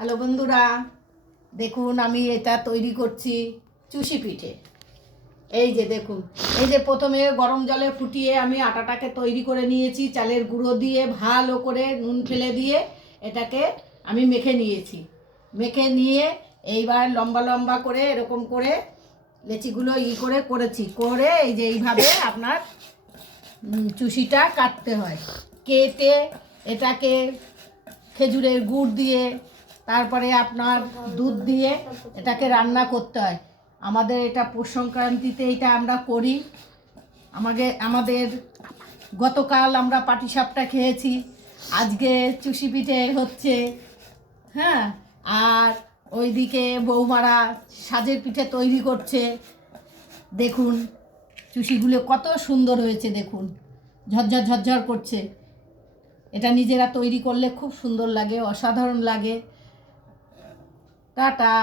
Hello বন্ধুরা, দেখুন আমি এটা তৈরি করছি চুষি পিঠে। এই যে দেখুন, এই যে প্রথমে গরম জলে ফুটিয়ে আমি আটাটাকে তৈরি করে নিয়েছি, চালের গুঁড়ো দিয়ে ভালো করে নুন ফেলে দিয়ে এটাকে আমি মেখে নিয়েছি। মেখে নিয়ে এইবার লম্বা লম্বা করে এরকম করে লেচিগুলো করেছি, এই যে এইভাবে আপনার চুষিটা কাটতে হয়। কেটে এটাকে খেজুরের গুড় দিয়ে, তারপরে আপনার দুধ দিয়ে এটাকে রান্না করতে হয়। আমাদের এটা পৌষ সংক্রান্তিতে এটা আমরা করি। আমাদের গতকাল আমরা পাটিসাপটা খেয়েছি, আজকে চুষি পিঠে হচ্ছে। হ্যাঁ, আর ওইদিকে বৌমারা সাজের পিঠে তৈরি করছে। দেখুন চুষিগুলো কত সুন্দর হয়েছে, দেখুন ঝরঝর ঝরঝর করছে। এটা নিজেরা তৈরি করলে খুব সুন্দর লাগে, অসাধারণ লাগে। টাটা।